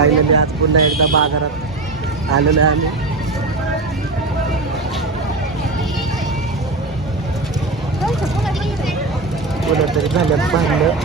Finally आज पुन्हा एकदा बाजारात आलेलो आहे आम्ही. तरी झाल्यात भांडलं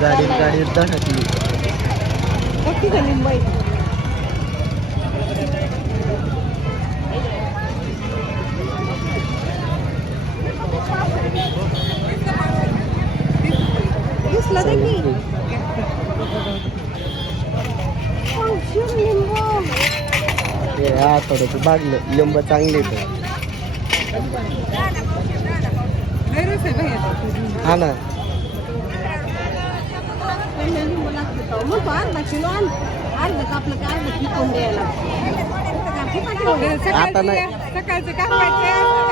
गाडीत गाडीत धडकली. हे आठवड्याचं बागलं लिंब चांगले तर हा ना आता नाही सकाळचं काम व्हायचं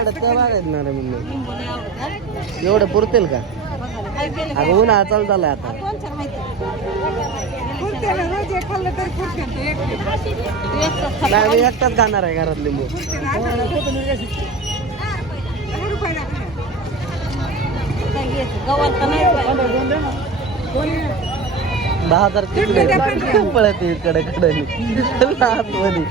एवढं तर बागायचं ना मी एवढं पुरतील का? अगं उन्हाळा चालू झालाय आता. नाही मी एकटाच खाणार आहे घरात लिंबू. दहा हजार तिकडे पळत इकडे कडे आतमध्ये.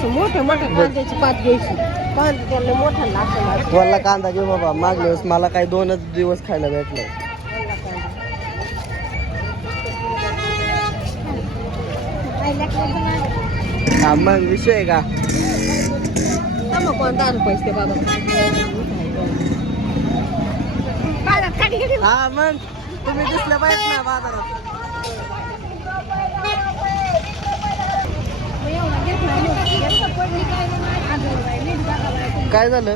असं मोठं मोठं कांद्याची पात घ्यायची. कांदा त्याला मोठा लागतो वल्ला कांदा घेऊ बाबा. मागल्या वेळेस मला काही दोनच दिवस खायला भेटलं. हा मग विषय आहे का? मग कोण दहा रुपये ते बाबा? हा मग. तुम्ही दिसल्या पाहिजे ना बाजारात. काय झालं?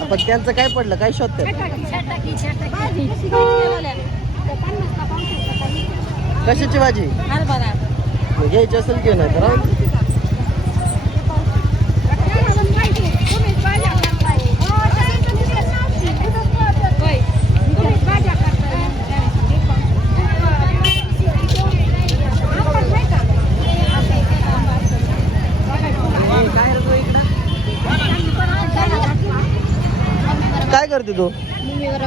पण त्यांचं काय पडलं? काय शोधतात कशाची भाजी? घ्यायची असेल की नाही? काय करते तू?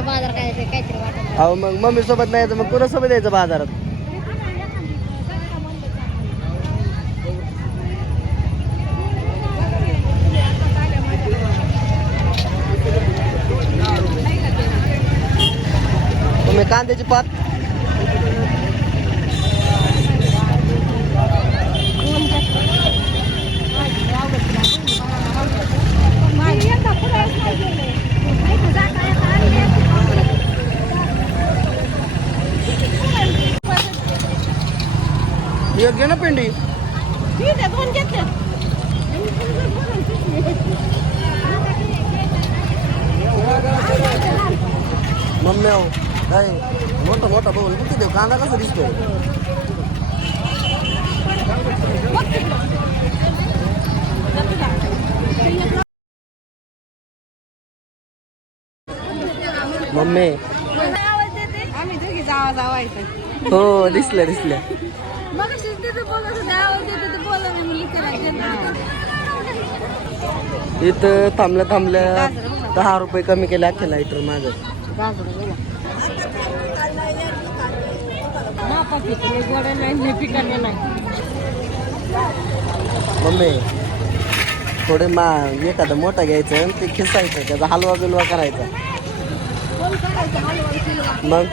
बाजार काय ते काहीतरी वाटत अहो मग मम्मी सोबत नाही यायचं मग कुणासोबत यायचं बाजारात? कांद्याची पात एक घे ना पेंडी. मम्मी अहो काय मोठा मोठा बघून किती देऊ? कांदा कसा दिसतोय? मम्मी. आम्ही दोघी जावा जावायचं. हो दिसल्या दिसल्या. मग तिथे बोलत होते करायचे इथं थांबल्या थांबल्या दहा रुपये कमी केले अख्ख्या लाईटर माझं मम्मी थोडे मा एखादं मोठा घ्यायचं आणि ते खिसायचं त्याचा हलवा बिलवा करायचा. मग?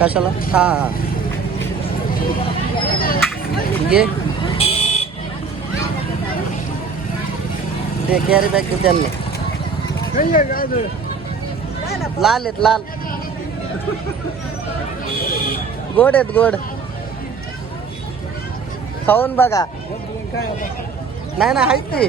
कशाला? हा हा. घे. ते कॅरी बॅग दे त्यांना. लाल आहेत लाल. गोड आहेत गोड. खाऊन बघा. नाही ना आहेत ते.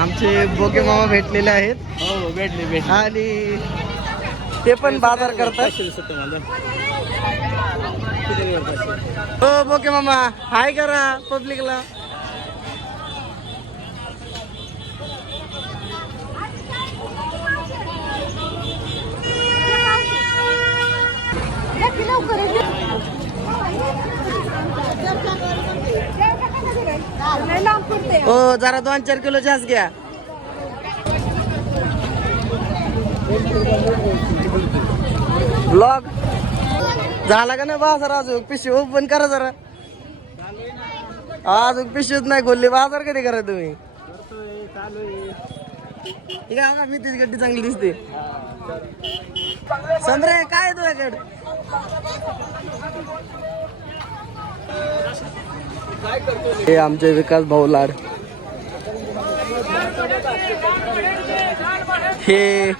आमचे बोगे मामा भेटलेले आहेत. हो, हो भेटले भेटले. आणि ते पण बाजार करतात. हो बोके मामा. हाय करा पब्लिकला हो जरा दोन चार किलो जास्त घ्या. ब्लॉग झाला का नाही बाजार अजून? पिशवी ओपन करा जरा. अजून पिशवीच नाही खोलली. बाजार कधी करा तुम्ही? ठीक आहे मी तिची गड्डी चांगली दिसते. संद्रे काय आहे तुझ्याकडे? हे आमचे विकास भाऊ लाड. हे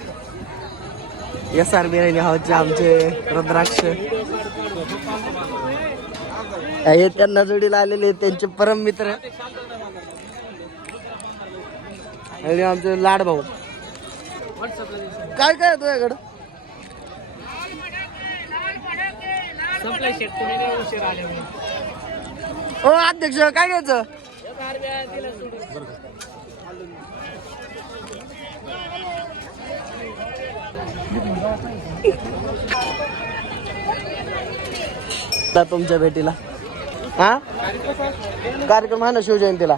एस आर बिर्याणी हाऊसचे आमचे रुद्राक्ष. हे त्यांना जोडीला आलेले त्यांचे परम मित्र. आणि आमचे लाड भाऊ. काय काय तुझ्याकडं? संपला शेट नाही उशीर आले ओ अध्यक्ष काय घ्यायचं? तुमच्या भेटीला. हा? कार्यक्रम आहे ना शिवजयंतीला?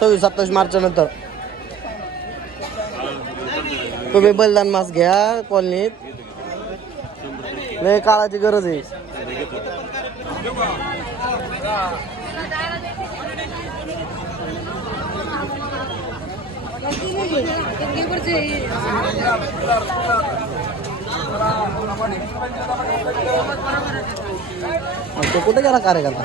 सव्वीस सत्तावीस मार्च नंतर. तुम्ही बलिदान मास घ्या कॉलनीत. लय काळाची गरज आहे. तो कुठे गेला कार्यकर्ता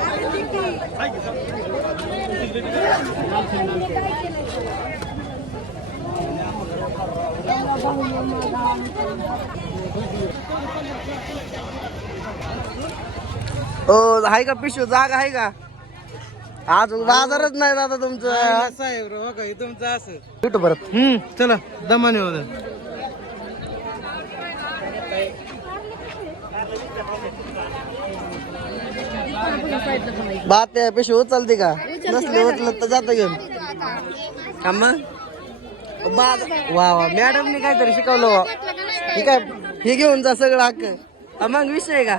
ओ आहे का पिशू जागा आहे का? अजून बाजारच नाही दादा तुमचं. साहेब हो का? हे तुमचं असं. भेटू परत. हम्म चला दमाने होतं बात आहे पिशवी उचलते का? नसली उचलत. तर जातं घेऊन. का मग बाज वा वा मॅडमने काहीतरी शिकवलं वा. हे काय हे घेऊन जा सगळं हक्क. हा, मग विषय आहे का?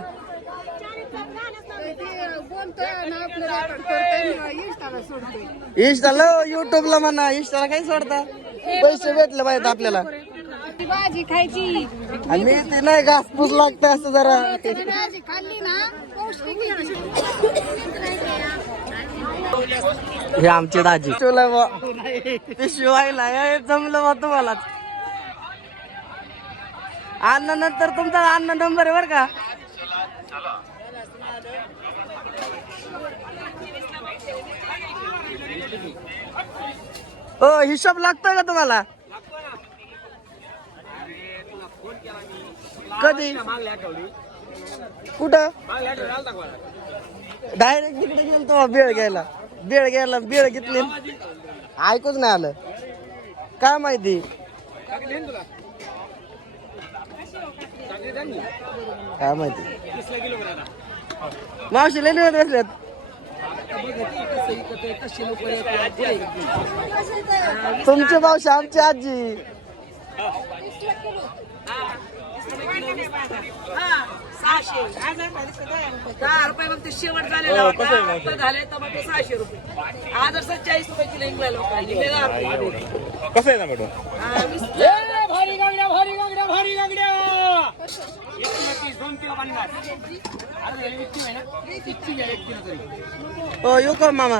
इंस्टाला युट्यूबला म्हणा इंस्टाला काही सोडता. पैसे भेटले पाहिजेत आपल्याला. भाजी खायची. आणि मी ते नाही घास पूस लागतं असं जरा. भाजी खाल्ली ना पौष्टिक हे आमचे दाजी. शिवला बा ते शिवायला हे जमलं बा तुम्हाला. अण्णा नंतर तुमचा अण्णा नंबर आहे बर का. हो हिशोब लागतोय का तुम्हाला? कधी? कुठं? डायरेक्ट तिकडे गेलो तो बेळ घ्यायला. बेळ घ्यायला बेळ घेतली. ऐकूच नाही आलं. काय माहिती? काय माहिती? मावशी लय बसल्यात. तुमची मावशी आमची आजी दहा रुपये मग ते शेवट झालेला होता झाले टमाटे सहाशे रुपये आज असं चाळीस रुपये किलो इंगला लोकांनी कसं आहे ना मॅडम भारी गांगड्या भारी गांगड्या भारी गांगड्या एक किलो पीस दोन किलो पाणी मार आहे ना एक किलो तरी हो येऊ का मामा?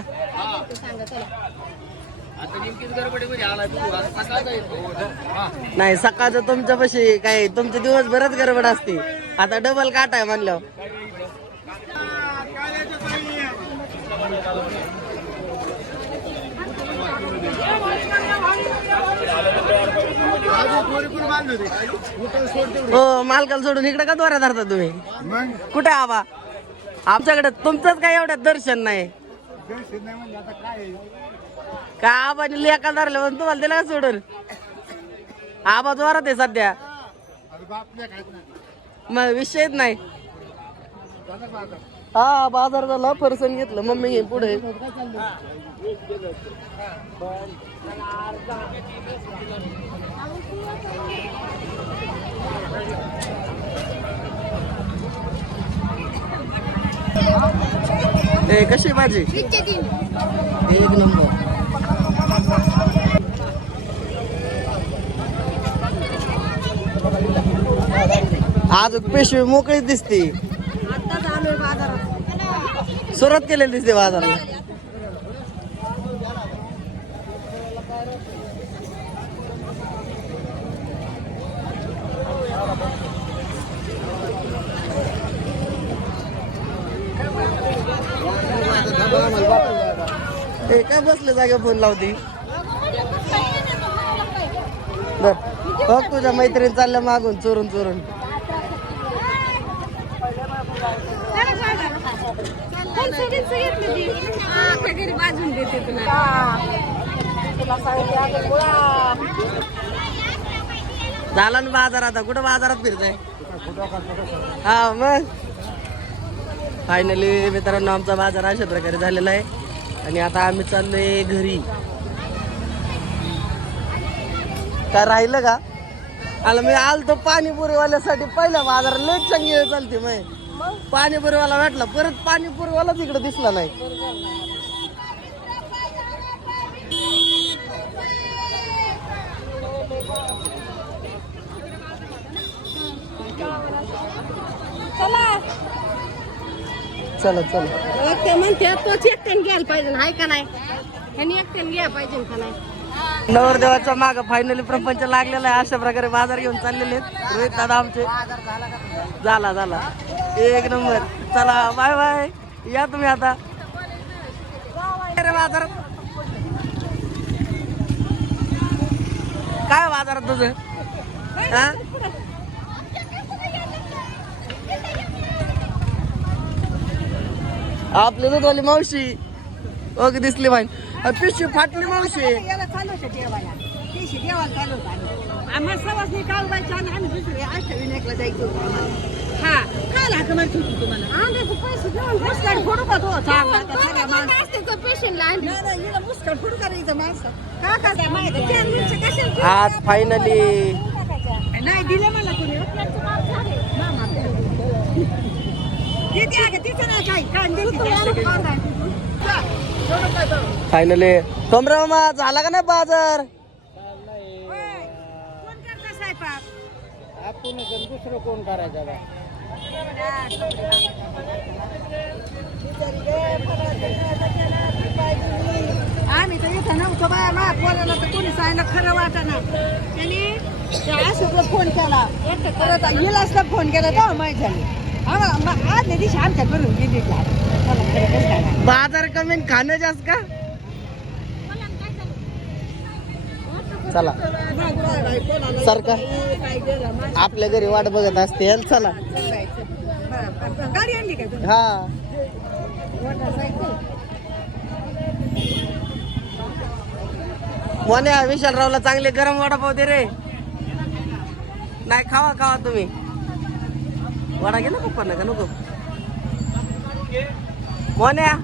आता नेमकीच गडबडीमध्ये आला तू आता सकाळचा येतो हा नाही सकाळचं तुमच्यापाशी काय तुमचे दिवसभरच गडबड असते. आता डबल काट आहे म्हणलं हो मालकाला सोडून इकडे का द्वारा धरता तुम्ही? कुठे आबा? आमच्याकडे तुमचंच काय एवढ्यात दर्शन नाही. का आबाने लेका धरले पण तुम्हाला दिला सोडून? आबा जोरात आहे सध्या. मग विषयच नाही. हा बाजार झाला फरसन घेतलं. मम्मी पुढे. ए कशी भाजी? एक नंबर. आज पेशवी मोकळी दिसते. बाजारात. सुरुवात केलेली दिसते बाजाराला हे काय बसले जागे फोन लावती? बर बघ तुझ्या मैत्रीण चालल्या मागून चोरून चोरून. झालं झाला ना बाजार आता? कुठं बाजारात फिरतय? हा मग. फायनली मित्रांनो आमचा बाजार अशा प्रकारे झालेला आहे. आणि आता आम्ही चाललोय घरी. काय राहिलं का? आला मी आलतो पाणीपुरीवाल्यासाठी. पहिल्या बाजार लई चांगली वेळ चालते मग पाणीपुरीवाला वाटला परत पाणीपुरीवालाच तिकडे दिसला नाही. चला चला चला. ते म्हणते तोच एकट्याने घ्यायला पाहिजे हाय का नाही? ह्यानी एकट्याने घ्या पाहिजे का नाही? नवरदेवाच्या माग फायनली प्रपंच लागलेला आहे अशा प्रकारे बाजार घेऊन चाललेले आहेत. रोहित दादा आमचे. झाला झाला. एक नंबर. चला बाय बाय. या तुम्ही आता. अरे बाजारात. काय बाजारात तुझं? हा? आपली दुधवाली मावशी. ओके दिसली बाई. पिशवी फाटली मावशी. याला चालू होतं देवाला देशी देवाला चालू होतं आम्ही. आम्हाला सवासनी काळबायच्या आणि आम्ही दुसरे अष्टविनायकला जायचो. होतो आम्हाला. हा होती तुम्हाला. आंब्याचे पैसे देऊन मुस्काड फोडू का तो फोडू इथं माणसं? का का काय माहिती? कशाला फायनली नाही दिलं मला कोणी मामा. किती आहे का? तिचं नाही काही. काय दिली ती? जा. एवढं काय तर. फायनली कमरामा झाला का नाही बाजार? होय. दुसरं कोण करायचं आम्ही तर इथं नव्हतो बाया मा तर कोणी सांगितलं खरं वाटना. त्याने अशोकला फोन केला. परत विलासला फोन केला तर माहीत झाली. बाजार कमी खाणं जास्त का? चला. सरकार आपल्या घरी वाट बघत असते चला. हा. मोन्या विशालरावला चांगले गरम वडापाव दे रे. नाही खावा खावा तुम्ही. वडा गेला पप्पांना का नको. Monya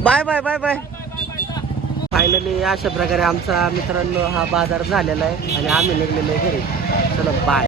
bye bye bye bye. Finally अशा प्रकारे आमचा मित्रांनो हा बाजार झालेला आहे आणि आम्ही निघलेलो आहे घरी. चला बाय